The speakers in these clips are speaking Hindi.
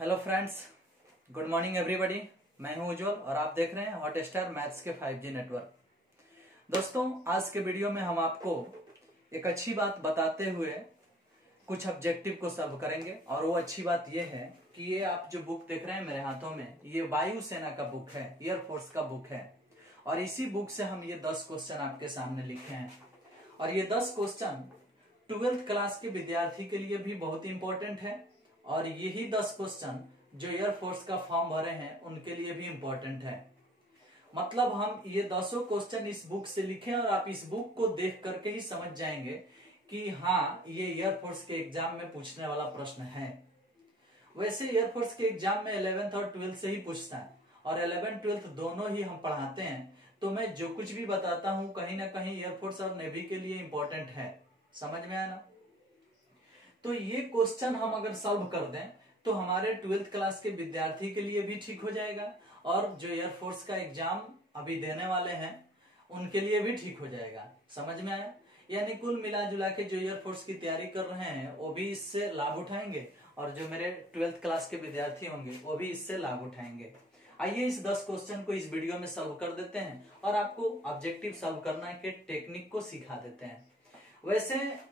Hello friends, good morning everybody. मैं हूं उज्जवल और आप देख रहे हैं हॉट स्टार मैथ्स के 5G नेटवर्क। दोस्तों, आज के वीडियो में हम आपको एक अच्छी बात बताते हुए कुछ ऑब्जेक्टिव को सॉल्व करेंगे। और वो अच्छी बात यह है कि ये आप जो बुक देख रहे हैं मेरे हाथों में, ये वायुसेना का बुक है, एयरफोर्स का बुक है। और इसी बुक से हम ये 10 क्वेश्चन आपके सामने लिखे हैं। और ये 10 क्वेश्चन 12th क्लास के विद्यार्थी के लिए भी बहुत इंपॉर्टेंट है। और यही 10 क्वेश्चन जो एयरफोर्स का फॉर्म भरे हैं उनके लिए भी इंपॉर्टेंट है। मतलब हम ये 10 क्वेश्चन इस बुक से लिखे और आप इस बुक को देख करके ही समझ जाएंगे कि हाँ, ये एयरफोर्स के एग्जाम में पूछने वाला प्रश्न है। वैसे एयरफोर्स के एग्जाम में 11th और 12th से ही पूछता है, और 11th 12th दोनों ही हम पढ़ाते हैं। तो मैं जो कुछ भी बताता हूं कहीं ना कहीं एयरफोर्स और नेवी के लिए इंपॉर्टेंट है। समझ में आया ना? तो ये क्वेश्चन हम अगर सॉल्व कर दें तो हमारे 12th क्लास के विद्यार्थी के लिए भी ठीक हो जाएगा, और जो एयरफोर्स का एग्जाम अभी देने वाले हैं उनके लिए भी ठीक हो जाएगा। समझ में आया? यानी कुल मिला जुला के जो एयरफोर्स की तैयारी कर रहे हैं वो भी इससे लाभ उठाएंगे, और जो मेरे 12th क्लास के विद्यार्थी होंगे वो भी इससे लाभ उठाएंगे। आइए इस 10 क्वेश्चन को इस वीडियो में सॉल्व कर देते हैं और आपको ऑब्जेक्टिव सॉल्व करने के टेक्निक को सिखा देते हैं। वैसे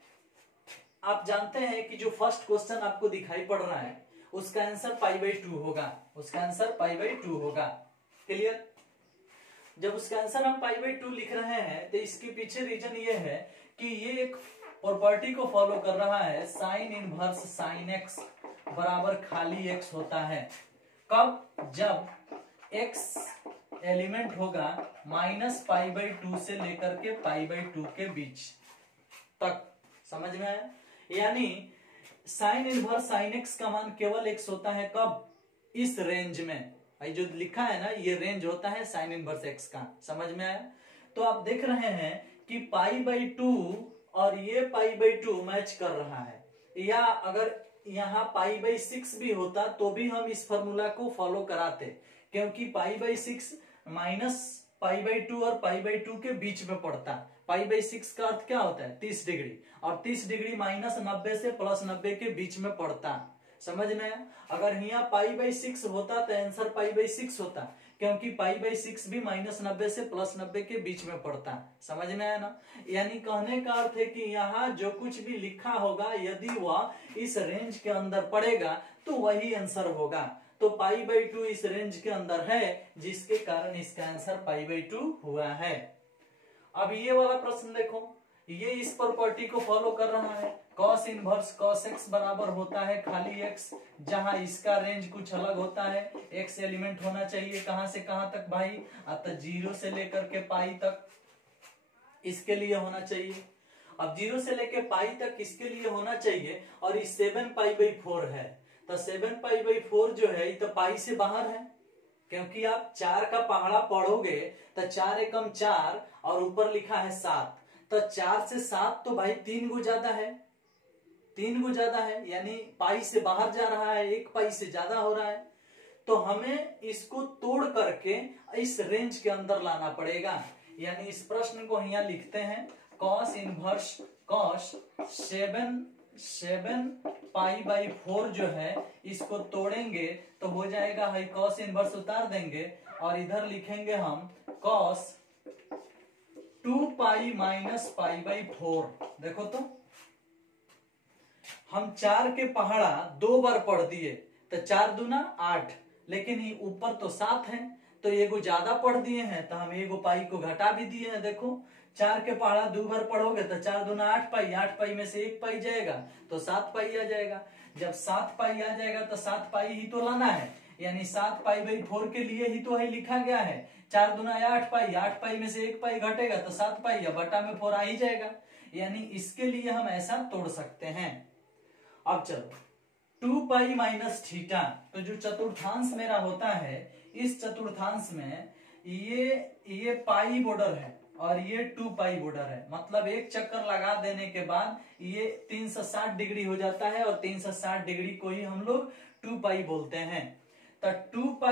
आप जानते हैं कि जो फर्स्ट क्वेश्चन आपको दिखाई पड़ रहा है उसका आंसर π/2 होगा। उसका आंसर π/2 होगा। क्लियर? जब उसका आंसर हम π/2 लिख रहे हैं तो इसके पीछे रीजन ये है कि ये एक प्रॉपर्टी को फॉलो कर रहा है, साइन इनवर्स साइन एक्स बराबर खाली एक्स होता है। कब? जब एक्स एलिमेंट होगा -π/2 से लेकर के π/2 के बीच तक। समझ में आया? यानी साइन इनवर्स साइन एक्स का मान केवल एक्स होता है। कब? इस रेंज में। जो लिखा है ना, ये रेंज होता है साइन इनवर्स एक्स का। समझ में आया? तो आप देख रहे हैं कि π/2 और ये π/2 मैच कर रहा है। या अगर यहाँ π/6 भी होता तो भी हम इस फॉर्मूला को फॉलो कराते, क्योंकि π/6 माइनस π/2 और π/2 के बीच में पड़ता। π/6 का अर्थ क्या होता है? 30 डिग्री, और 30 डिग्री -90 से +90 के बीच में पड़ता। समझ में? अगर यहाँ π/6 होता तो आंसर π/6 होता, क्योंकि π/6 भी -90 से +90 के बीच में पड़ता। समझ में आया ना? यानी कहने का अर्थ है कि यहाँ जो कुछ भी लिखा होगा यदि वह इस रेंज के अंदर पड़ेगा तो वही आंसर होगा। तो π/2 इस रेंज के अंदर है, जिसके कारण इसका आंसर π/2 हुआ है। अब ये वाला प्रश्न देखो, ये इस प्रॉपर्टी को फॉलो कर रहा है। cos इनवर्स cos x बराबर होता है खाली x, जहां इसका रेंज कुछ अलग होता है। x एलिमेंट होना चाहिए कहां से कहां तक भाई? अतः 0 से लेकर के पाई तक इसके लिए होना चाहिए। अब 0 से लेकर पाई तक इसके लिए होना चाहिए, और इस 7π/4 है। तो 7π/4 जो है ये तो पाई से बाहर है, क्योंकि आप 4 का पहाड़ा पढ़ोगे तो 4 एकम 4 और ऊपर लिखा है 7। तो 4 से 7 तो भाई 3 गो ज्यादा है, 3 गो ज्यादा है, यानी पाई से बाहर जा रहा है, 1 पाई से ज्यादा हो रहा है। तो हमें इसको तोड़ करके इस रेंज के अंदर लाना पड़ेगा। यानी इस प्रश्न को यहाँ लिखते हैं, cos इनवर्स cos 7π/4 जो है इसको तोड़ेंगे तो हो जाएगा भाई cos इनवर्स उतार देंगे और इधर लिखेंगे हम cos 2π - π/4। देखो तो हम 4 के पहाड़ा 2 बार पढ़ दिए तो 4 दूना 8, लेकिन ये ऊपर तो 7 है तो एगो ज्यादा पढ़ दिए हैं तो हम एगो पाई को घटा भी दिए हैं। देखो 4 के पहाड़ा 2 बार पढ़ोगे तो 4 दूना 8 पाई, 8 पाई में से 1 पाई जाएगा तो 7 पाई आ जाएगा। जब 7 पाई आ जाएगा तो 7 पाई ही तो लाना है, यानी 7π/4 के लिए ही तो है लिखा गया है। 4 दूना 8 पाई, 8 पाई में से 1 पाई घटेगा तो 7 पाई, या बटा में 4 आ ही जाएगा। यानी इसके लिए हम ऐसा तोड़ सकते हैं। अब चलो 2π - थीटा, तो जो चतुर्थांश मेरा होता है इस चतुर्थांश में ये पाई बॉर्डर है और ये 2π बॉर्डर है। मतलब एक चक्कर लगा देने के बाद ये 360 डिग्री हो जाता है, और 360 डिग्री को ही हम लोग 2π बोलते हैं। तो 2π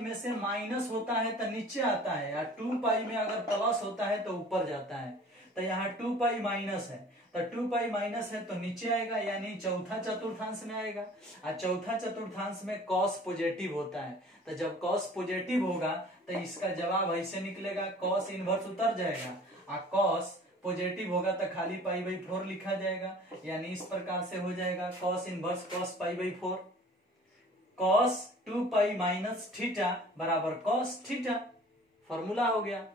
में से माइनस होता है तो नीचे आता है, या 2π में अगर प्लस होता है तो ऊपर जाता है। तो यहाँ 2π माइनस है, तो 2 पाई माइनस है तो नीचे आएगा, यानी चौथा चतुर्थांश में आएगा। और चौथा चतुर्थांश में कॉस पॉजिटिव होता है, तो जब कॉस पॉजिटिव होगा तो इसका जवाब ऐसे निकलेगा, कॉस इनवर्स उतर जाएगा और कॉस पॉजिटिव होगा तो खाली पाई बाई 4 लिखा जाएगा, यानी इस प्रकार से हो जाएगा cos inverse cos pi by 4, cos 2 pi minus theta बराबर कॉस थीटा, फॉर्मूला हो गया।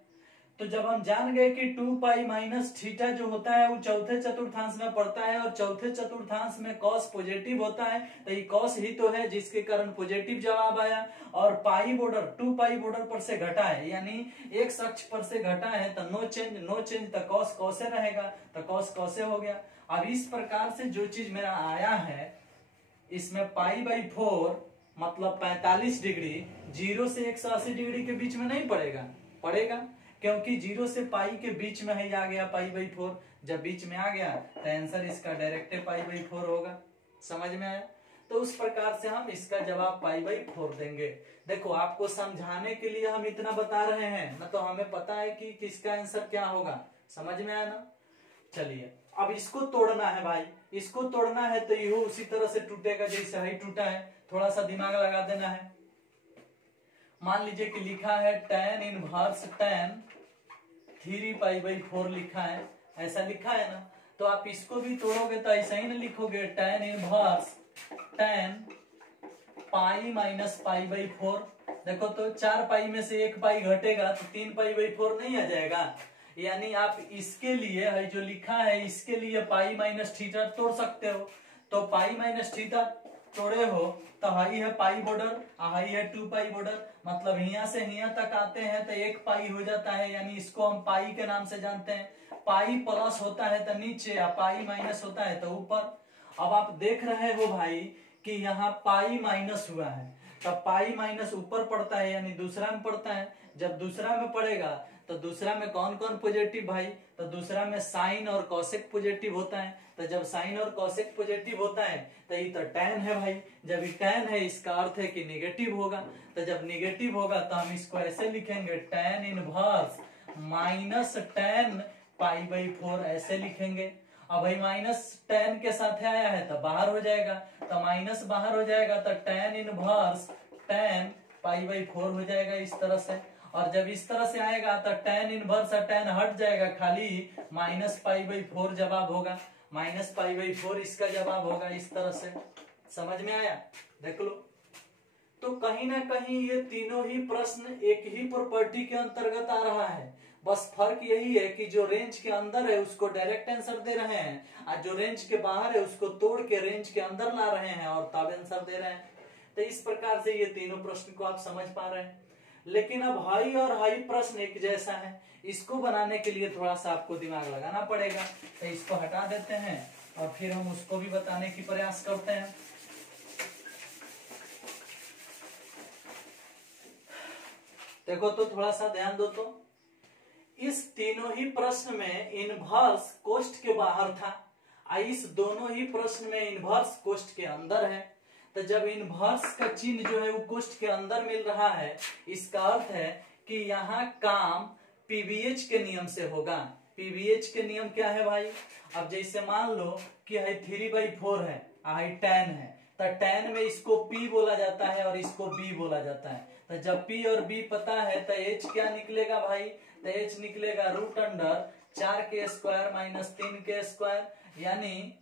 तो जब हम जान गए कि 2 पाई माइनस थीटा जो होता है वो चौथे चतुर्थांश में पड़ता है और चौथे चतुर्थांश में कॉस पॉजिटिव होता है, तो ये कॉस ही तो है जिसके कारण पॉजिटिव जवाब आया। और पाई बॉर्डर 2 पाई बॉर्डर पर से घटा है, यानी एक अक्ष पर से घटा है तो नो चेंज, तो कॉस कॉसे रहेगा, तो कॉस कॉसे हो गया। अब इस प्रकार से जो चीज मेरा आया है इसमें पाई बाई 4 मतलब 45 डिग्री 0 से 180 डिग्री के बीच में नहीं पड़ेगा, क्योंकि 0 से पाई के बीच में ही आ गया पाई बाई 4। जब बीच में आ गया तो आंसर इसका डायरेक्ट पाई बाई 4 होगा। समझ में आया? तो उस प्रकार से हम इसका जवाब पाई बाई 4 देंगे। देखो आपको समझाने के लिए हम इतना बता रहे हैं, न तो हमें पता है कि किसका आंसर क्या होगा। समझ में आया ना? चलिए अब इसको तोड़ना है भाई, इसको तोड़ना है तो ये उसी तरह से टूटेगा जैसे ही टूटा है। थोड़ा सा दिमाग लगा देना है। मान लीजिए कि लिखा है tan inverse tan 3 pi by 4 लिखा है, ऐसा लिखा है ना, तो आप इसको भी तोड़ोगे तो ऐसा ही ना लिखोगे tan inverse tan pi minus pi by 4। देखो तो 4 पाई में से 1 पाई घटेगा तो 3 पाई बाई 4 नहीं आ जाएगा, यानी आप इसके लिए है जो लिखा है इसके लिए पाई माइनस थीटा तोड़ सकते हो। तो पाई माइनस थीटा तोड़े हो तो हाई है पाई बॉर्डर, हाई है 2 पाई बॉर्डर, मतलब यहाँ से यहाँ तक आते हैं तो 1 पाई हो जाता है, यानी इसको हम पाई के नाम से जानते हैं। पाई प्लस होता है तो नीचे या पाई माइनस होता है तो ऊपर। अब आप देख रहे हो भाई कि यहाँ पाई माइनस हुआ है, तब पाई माइनस ऊपर पड़ता है यानी दूसरा में पड़ता है। जब दूसरा में पड़ेगा तो दूसरा में कौन कौन पॉजिटिव भाई, तो दूसरा में साइन और कॉसेक पॉजिटिव होता है। तो जब साइन और कॉसेक पॉजिटिव होता है तो ये तो tan है भाई, जब ये tan है इसका अर्थ है कि निगेटिव होगा। तो जब निगेटिव होगा तो हम इसको ऐसे लिखेंगे tan inverse minus tan pi by 4 ऐसे लिखेंगे। अब भाई माइनस tan के साथ आया है तो बाहर हो जाएगा, तो माइनस बाहर हो जाएगा तो tan inverse tan pi by 4 हो जाएगा इस तरह से। और जब इस तरह से आएगा तो tan इनवर्स और tan हट जाएगा, खाली माइनस पाई बाई 4 जवाब होगा, माइनस पाई बाई 4 इसका जवाब होगा इस तरह से। समझ में आया? देख लो, तो कहीं ना कहीं ये तीनों ही प्रश्न एक ही प्रॉपर्टी के अंतर्गत आ रहा है। बस फर्क यही है कि जो रेंज के अंदर है उसको डायरेक्ट आंसर दे रहे हैं और जो रेंज के बाहर है उसको तोड़ के रेंज के अंदर ला रहे हैं और तब आंसर दे रहे हैं। तो इस प्रकार से ये तीनों प्रश्न को आप समझ पा रहे हैं। लेकिन अब हाई और हाई प्रश्न एक जैसा है, इसको बनाने के लिए थोड़ा सा आपको दिमाग लगाना पड़ेगा। तो इसको हटा देते हैं और फिर हम उसको भी बताने की प्रयास करते हैं। देखो तो थोड़ा सा ध्यान दो, तो इस तीनों ही प्रश्न में इनवर्स कोष्ठ के बाहर था, इस दोनों ही प्रश्न में इनवर्स कोष्ठ के अंदर है। तो जब इनवर्स का चिन्ह जो है वो कोष्ठ के अंदर मिल रहा है, इसका अर्थ है कि यहाँ काम पीवीएच के नियम से होगा। पीवीएच के नियम क्या है भाई? अब जैसे मान लो कि 3/4 है, tan है, तो tan में इसको P बोला जाता है और इसको B बोला जाता है। तो जब P और B पता है तो H क्या निकलेगा भाई? तो H निकलेगा √4k² माइनस 3k², यानी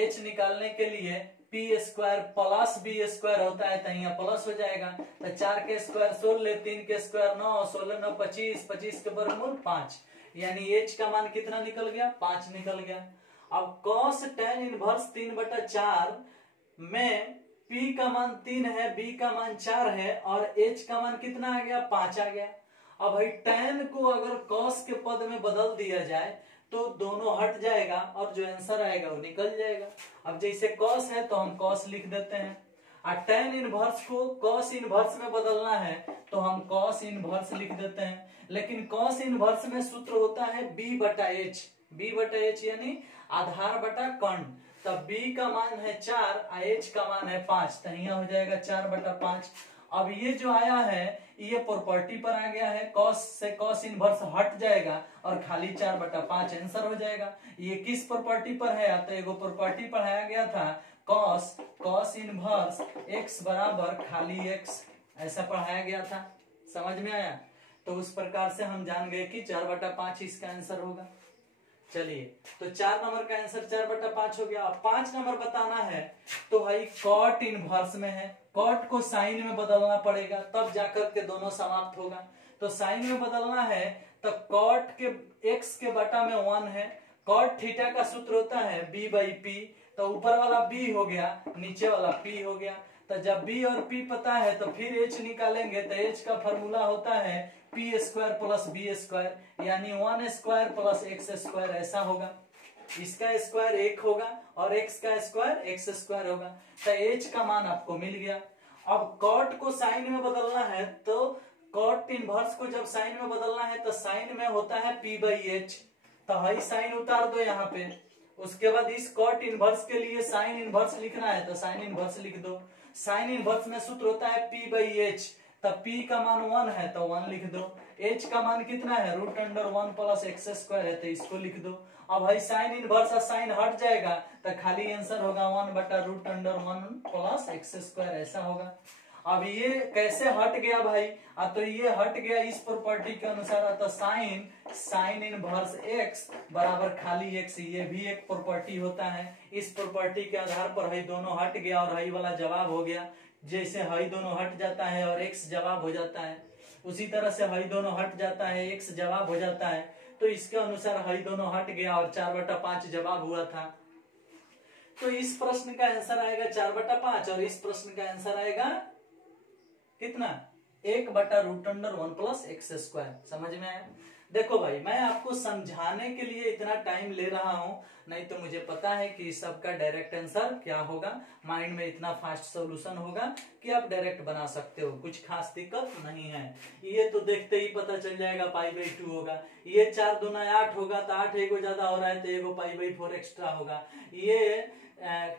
H निकालने के लिए p² प्लस b² होता है तो यहाँ प्लस हो जाएगा। तो 4k² 16, 3k² 9, 16 9 25, 25 के वर्गमूल 5, यानी h का मान कितना निकल गया? 5 निकल गया। अब cos tan इनवर्स 3/4 में p का मान 3 है, b का मान 4 है और h का मान कितना आ गया? 5 आ गया। अब भाई tan को अगर cos के पद में बदल दिया जाए तो दोनों हट जाएगा और जो आंसर आएगा वो निकल जाएगा। अब जैसे cos है तो हम cos लिख देते हैं, और tan इनवर्स को cos इनवर्स में बदलना है तो हम cos इनवर्स लिख देते हैं। लेकिन cos इनवर्स में सूत्र होता है b/h, b/h यानी आधार बटा कर्ण। तब b का मान है 4 और h का मान है 5, तो यहाँ हो जाएगा 4/5। अब ये जो आया है ये प्रॉपर्टी पर आ गया है, कॉस से कॉस इनवर्स हट जाएगा और खाली 4/5 आंसर हो जाएगा। ये किस प्रॉपर्टी पर है? तो एगो प्रॉपर्टी पढ़ाया गया था, कॉस इनवर्स x बराबर खाली x, ऐसा पढ़ाया गया था, समझ में आया? तो उस प्रकार से हम जान गए कि 4/5 इसका आंसर होगा। चलिए, तो 4 नंबर का आंसर 4/5 हो गया। अब 5 नंबर बताना है तो भाई कॉट इनवर्स में है, कॉट को साइन में बदलना पड़ेगा तब जाकर के दोनों समाप्त होगा। तो साइन में बदलना है तो कॉट के x के बटा में 1 है, कॉट थीटा का सूत्र होता है b/p, तो ऊपर वाला b हो गया, नीचे वाला p हो गया। तो जब b और p पता है तो फिर h निकालेंगे, तो h का फॉर्मूला होता है p² प्लस b², यानी 1² प्लस x², ऐसा होगा। इसका स्क्वायर 1 होगा और x का स्क्वायर x² होगा। तो h का मान आपको मिल गया। अब कॉट को साइन में बदलना है तो कॉट इनवर्स को जब साइन में बदलना है तो साइन में होता है p/h, तो हाई साइन उतार दो यहाँ पे। उसके बाद इस कॉट इनवर्स के लिए साइन इनवर्स लिखना है तो साइन इनवर्स लिख दो। साइन इनवर्स में सूत्र होता है p/h, तब p का मान 1 है तो 1 लिख दो। h का मान कितना है? √1 प्लस x² है तो इसको लिख दो। अब भाई साइन इनवर्स और साइन हट जाएगा तो खाली आंसर होगा 1/√1 प्लस x², ऐसा होगा। अब ये कैसे हट गया भाई? तो ये हट गया इस प्रॉपर्टी के अनुसार, तो साइन इनवर्स x बराबर खाली x, ये भी एक प्रॉपर्टी होता है। इस प्रॉपर्टी के आधार पर हई दोनों हट गया और हई वाला जवाब हो गया। जैसे हई दोनों हट जाता है और x जवाब हो जाता है, उसी तरह से हई दोनों हट जाता है, x जवाब हो जाता है। तो इसके अनुसार हई दोनों हट गया और 4/5 जवाब हुआ था। तो इस प्रश्न का आंसर आएगा 4/5 और इस प्रश्न का आंसर आएगा कितना? 1/√1 प्लस x²। समझ में आया? देखो भाई, मैं आपको समझाने के लिए इतना टाइम ले रहा हूं, नहीं तो मुझे पता है कि सबका डायरेक्ट आंसर क्या होगा, माइंड में इतना फास्ट सॉल्यूशन होगा कि आप डायरेक्ट बना सकते हो, कुछ खास दिक्कत नहीं है। ये तो देखते ही पता चल जाएगा π/2 होगा, ये 4 दूना 8 होगा तो 8 एगो ज्यादा हो रहा है तो एगो π/4 एक्स्ट्रा होगा, ये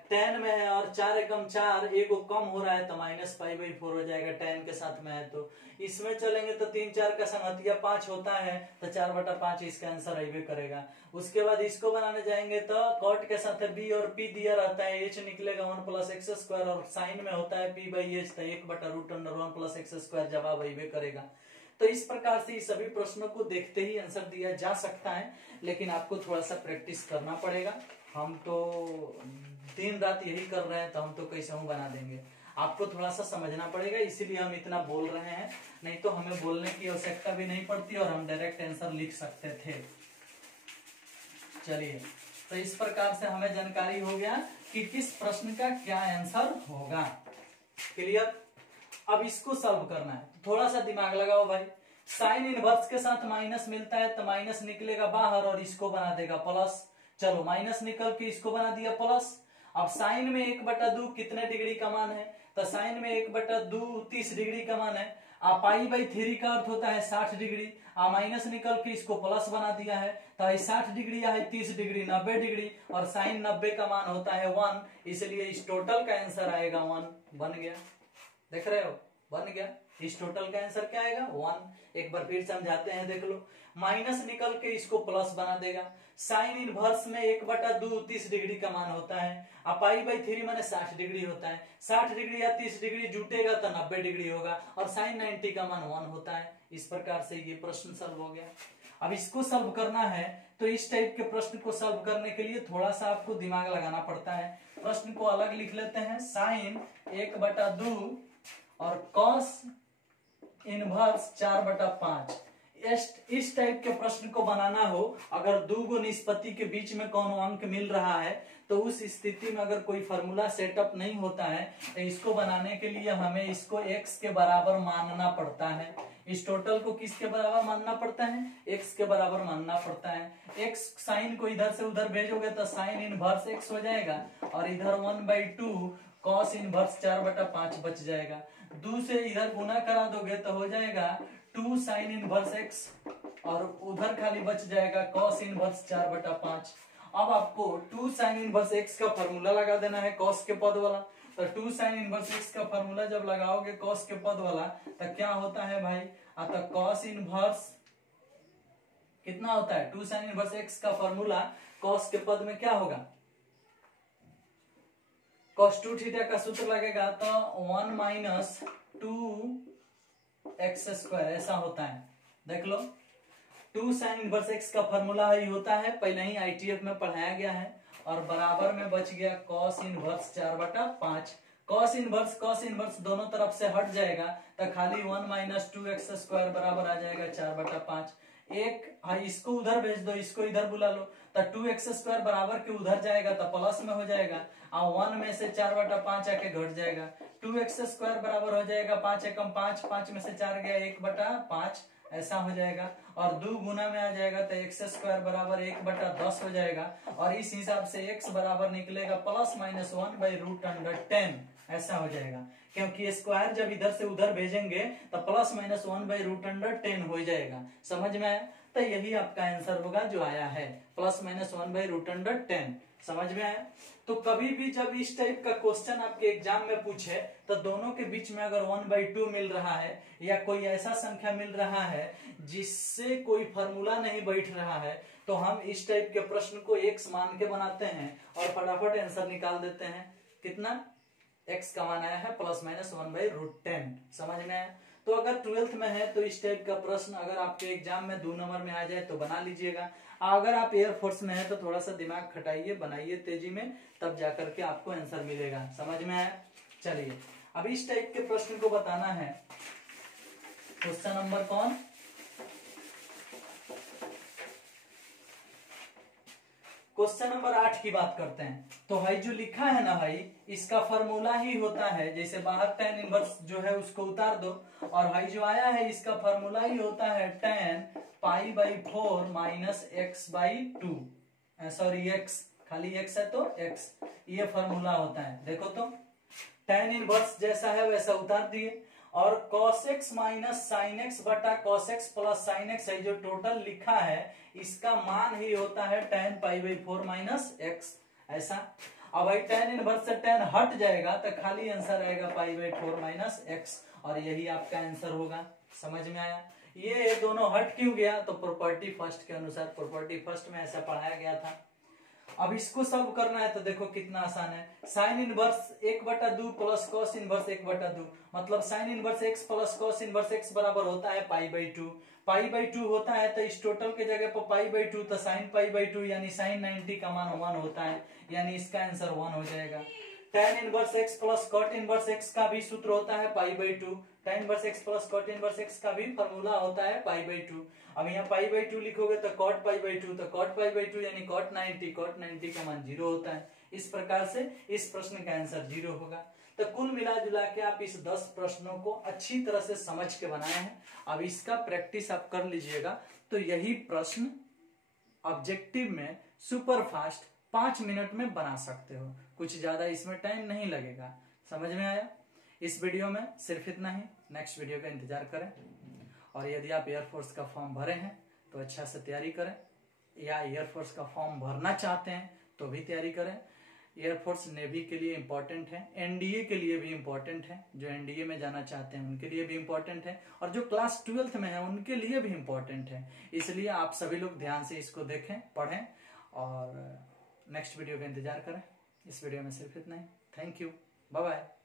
10 में है और 4 एकम 4 एगो कम हो रहा है तो -π/4 हो जाएगा, 10 के साथ में है। तो इसमें चलेंगे तो 3 4 का संगतिया 5 होता है तो 4/5 इसका आंसर आइबे करेगा। उसके बाद इसको बनाने जाएंगे तो कॉट के साथ b और p दिया रहता है, h निकलेगा 1 प्लस x² और साइन में होता है p/h, तो 1/√1 प्लस x² जवाब आइबे करेगा। तो इस प्रकार से सभी प्रश्नों को देखते ही आंसर दिया जा सकता है, लेकिन आपको थोड़ा सा प्रैक्टिस करना पड़ेगा। हम तो दिन रात यही कर रहे हैं तो हम तो कैसे हूं बना देंगे, आपको थोड़ा सा समझना पड़ेगा, इसीलिए हम इतना बोल रहे हैं, नहीं तो हमें बोलने की आवश्यकता भी नहीं पड़ती और हम डायरेक्ट आंसर लिख सकते थे। चलिए, तो इस प्रकार से हमें जानकारी हो गया कि किस प्रश्न का क्या आंसर होगा। क्लियर? अब इसको सॉल्व करना है, थोड़ा सा दिमाग लगाओ भाई। साइन इनवर्स के साथ माइनस मिलता है तो माइनस निकलेगा बाहर और इसको बना देगा प्लस। चलो, माइनस निकल के इसको बना दिया प्लस। अब साइन में 1/2 कितने डिग्री का मान है? तो साइन में 1/2 30 डिग्री का मान है। π/3 का अर्थ होता है 60 डिग्री। माइनस निकल के इसको प्लस बना दिया है तो 60 डिग्री या 30 डिग्री 90 डिग्री और साइन 90 का मान होता है 1, इसलिए इस टोटल का आंसर आएगा 1। बन गया, देख रहे हो? बन गया। इस टोटल का आंसर क्या आएगा? 1। एक बार फिर समझाते हैं, देख लो। माइनस निकल के इसको प्लस बना देगा। साइन इनवर्स में 1/2 30 डिग्री का मान होता है, π/3 माने 60 डिग्री होता है। 60 डिग्री या 30 डिग्री जुटेगा तो 90 डिग्री होगा और साइन 90 का मान 1 होता है। इस प्रकार से ये प्रश्न सॉल्व हो गया। अब इसको सॉल्व करना है तो इस टाइप के प्रश्न को सॉल्व करने के लिए थोड़ा सा आपको दिमाग लगाना पड़ता है। प्रश्न को अलग लिख लेते हैं, साइन 1/2 और कॉस इनवर्स 4/5। इस टाइप के प्रश्न को बनाना हो, अगर दो गो निष्पत्ति के बीच में कौन अंक मिल रहा है तो उस स्थिति में अगर कोई फार्मूला सेटअप नहीं होता है तो इसको बनाने के लिए हमें इसको x के बराबर मानना पड़ता है। इस टोटल को किसके बराबर मानना पड़ता है? x के बराबर मानना पड़ता है। x साइन को इधर से उधर भेजोगे तो साइन इनवर्स x हो जाएगा और इधर 1/2 कॉस इनवर्स 4/5 बच जाएगा। 2 से इधर गुना करा दोगे तो हो जाएगा 2 साइन इनवर्स x और उधर खाली बच जाएगा कॉस इनवर्स 4/5। अब आपको 2 साइन इनवर्स x का फॉर्मूला लगा देना है कॉस के पद वाला, तो 2 sin इनवर्स x का फॉर्मूला जब लगाओगे cos के पद वाला तो क्या होता है भाई, तो cos इनवर्स कितना होता है, 2 sin इनवर्स x का फॉर्मूला cos के पद में क्या होगा, cos 2 थीटा का सूत्र लगेगा तो 1 माइनस 2x², ऐसा होता है। देख लो 2 sin इनवर्स x का फॉर्मूला ही होता है, पहले ही ITF में पढ़ाया गया है, और बराबर में बच गया cos इनवर्स 4/5। cos इनवर्स दोनों तरफ से हट जाएगा तो खाली 1 माइनस 2x² बराबर आ जाएगा 4/5। एक इसको उधर भेज दो, इसको इधर बुला लो, तो 2x² बराबर के उधर जाएगा तो प्लस में हो जाएगा, और 1 में से 4/5 आके घट जाएगा, 2x² बराबर हो जाएगा 5 एकम 5, 5 में से 4 गया 1/5, ऐसा हो जाएगा, और 2 गुना में आ जाएगा तो x² बराबर 1/10 हो जाएगा, और इस हिसाब से x बराबर निकलेगा ±1/√10, ऐसा हो जाएगा, क्योंकि स्क्वायर जब इधर से उधर भेजेंगे तो ±1/√10 हो जाएगा। समझ में आया, तो यही आपका आंसर होगा जो आया है +-1/√10। समझ में आया। तो कभी भी जब इस टाइप का क्वेश्चन आपके एग्जाम में पूछे तो दोनों के बीच में अगर 1/2 मिल रहा है या कोई ऐसा संख्या मिल रहा है जिससे कोई फॉर्मूला नहीं बैठ रहा है, तो हम इस टाइप के प्रश्न को x मान के बनाते हैं और फटाफट आंसर निकाल देते हैं। कितना x का मान आया है +-1/√10। समझ में आया। तो अगर 12th में है तो इस टाइप का प्रश्न अगर आपके एग्जाम में 2 नंबर में आ जाए तो बना लीजिएगा। अगर आप एयरफोर्स में है तो थोड़ा सा दिमाग खटाइए, बनाइए तेजी में, तब जाकर के आपको आंसर मिलेगा। समझ में आया। चलिए अब इस टाइप के प्रश्न को बताना है। क्वेश्चन नंबर कौन, क्वेश्चन नंबर 8 की बात करते हैं। तो भाई जो लिखा है ना भाई, इसका फॉर्मूला ही होता है, जैसे बाहर tan इनवर्स जो है उसको उतार दो, और भाई जो आया है इसका फॉर्मूला ही होता है tan π/4 -x/2, सॉरी x, खाली x है तो x, ये फॉर्मूला होता है। देखो तो tan इनवर्स जैसा है वैसा उतार दिए, और cos x minus sine x बटा cos x plus sine x है जो टोटल लिखा है, इसका मान ही होता है tan π/4 -x, ऐसा। अब भाई tan इनवर्स से tan हट जाएगा तो खाली आंसर आएगा π/4 -x, और यही आपका आंसर होगा। समझ में आया। ये दोनों हट क्यों गया, तो प्रॉपर्टी फर्स्ट के अनुसार, प्रॉपर्टी फर्स्ट में ऐसा पढ़ाया गया था। अब इसको सब करना है तो देखो कितना आसान है। Sine inverse 1/2 plus cos inverse 1/2, मतलब sine inverse x plus cos inverse x बराबर होता है π/2। π/2 होता है तो इस टोटल के जगह पर π/2 तो साइन π/2 यानी साइन 90 का मान 1 होता है, यानी इसका आंसर 1 हो जाएगा। tan inverse x plus cot inverse x का भी सूत्र होता है π/2। tan inverse x plus cot inverse x का भी फॉर्मूला होता है π/2। अब यहाँ π/2 लिखोगे तो cot π/2, तो cot π/2 यानी cot 90, cot 90 का मान 0 होता है। इस प्रकार से इस प्रश्न का आंसर 0 होगा। तो कुल मिला जुला के आप इस 10 प्रश्नों को अच्छी तरह से समझ के बनाए हैं। अब इसका प्रैक्टिस आप कर लीजिएगा तो यही प्रश्न ऑब्जेक्टिव में सुपर फास्ट 5 मिनट में बना सकते हो, कुछ ज्यादा इसमें टाइम नहीं लगेगा। समझ में आया। इस वीडियो में सिर्फ इतना ही, नेक्स्ट वीडियो का इंतजार करें। और यदि आप एयरफोर्स का फॉर्म भरे हैं तो अच्छा से तैयारी करें, या एयरफोर्स का फॉर्म भरना चाहते हैं तो भी तैयारी करें। एयरफोर्स नेवी के लिए इंपॉर्टेंट है, एनडीए के लिए भी इंपॉर्टेंट है, जो एनडीए में जाना चाहते हैं उनके लिए भी इंपॉर्टेंट है, और जो क्लास 12th में है उनके लिए भी इंपॉर्टेंट है। इसलिए आप सभी लोग ध्यान से इसको देखें, पढ़ें और नेक्स्ट वीडियो का इंतजार करें। इस वीडियो में सिर्फ इतना ही। Thank you, bye bye.